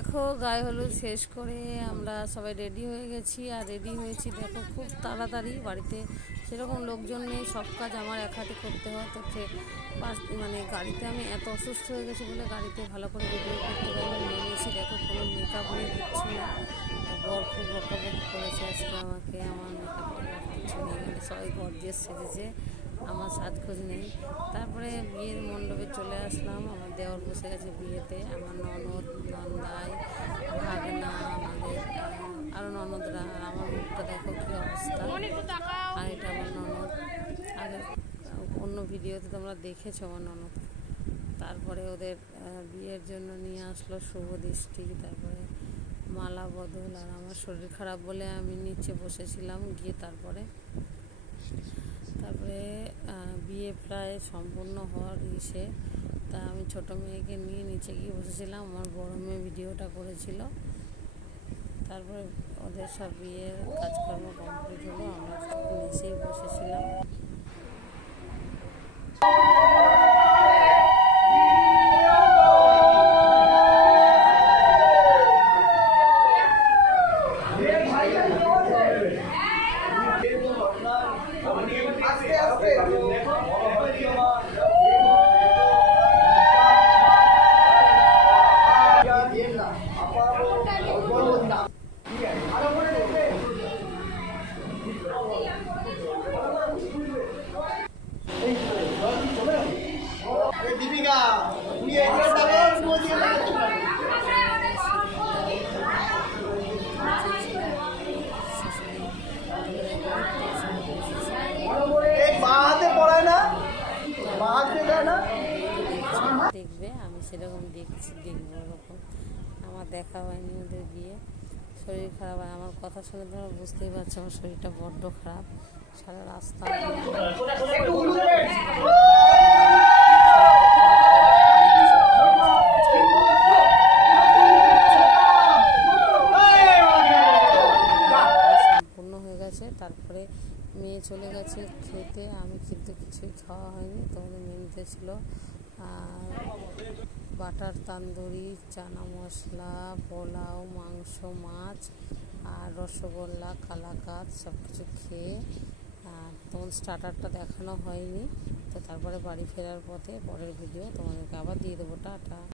দেখো গায়ে হলুদ শেষ করে আমরা সবাই রেডি হয়ে গেছি, আর রেডি হয়েছি দেখো খুব তাড়াতাড়ি। বাড়িতে সেরকম লোকজন নেই, সব কাজ আমার এক হাতে করতে হয়। তো মানে গাড়িতে আমি এত অসুস্থ হয়ে গেছি বলে গাড়িতে ভালো করে ভিডিও করতে পারলাম। নেমেছি দেখো কোনো মেকআপ নিয়ে দিচ্ছি না। বর খুব বকাবকি করেছে আজকে আমাকে, আমার মেকআপটা কিছু নেই, মানে সবাই গর্জিয়াস সেজেছে, আমার সাজগোজ নেই। তারপরে বিয়ের মণ্ডপে চলে আসলাম। আমার দেওর বসে গেছে বিয়েতে, আমার ননদ, নন্দাই, ভাগনা, আমাদের আরও ননদরা। আর আমার মুখটা দেখো কী অবস্থা। আর এটা আমার ননদ, আর অন্য ভিডিওতে তোমরা দেখেছো আমার ননদ। তারপরে ওদের বিয়ের জন্য নিয়ে আসলো শুভ দৃষ্টি, তারপরে মালা বদল। আর আমার শরীর খারাপ বলে আমি নিচে বসেছিলাম গিয়ে। তারপরে বিয়ে প্রায় সম্পূর্ণ হওয়ার ইসে, তা আমি ছোটো মেয়েকে নিয়ে নিচে গিয়ে বসেছিলাম। আমার বড় মেয়ে ভিডিওটা করেছিল। তারপরে ওদের সব বিয়ের কাজকর্ম কমপ্লিট হলো, আমরা নিচেই বসেছিলাম। দেখবে আমি সেরকম দেখবো ওরকম। আমার দেখা হয়নি ওদের বিয়ে। শরীর খারাপ, আর আমার কথা শুনে তোমরা বুঝতেই পারছো আমার শরীরটা বড্ড খারাপ। সারা রাস্তা সম্পূর্ণ হয়ে গেছে। তারপরে মেয়ে চলে গেছে খেতে, আমি কিন্তু কিছুই খাওয়া হয়নি। তোমাদের মেনুতে ছিল বাটার তান্দুরি, চানা মশলা, পোলাও, মাংস, মাছ, আর রসগোল্লা, কালাকাঁদ সব কিছু খেয়ে। আর তোমার স্টার্টারটা দেখানো হয়নি। তো তারপরে বাড়ি ফেরার পথে পরের ভিডিও তোমাদেরকে আবার দিয়ে দেবো। টাটা।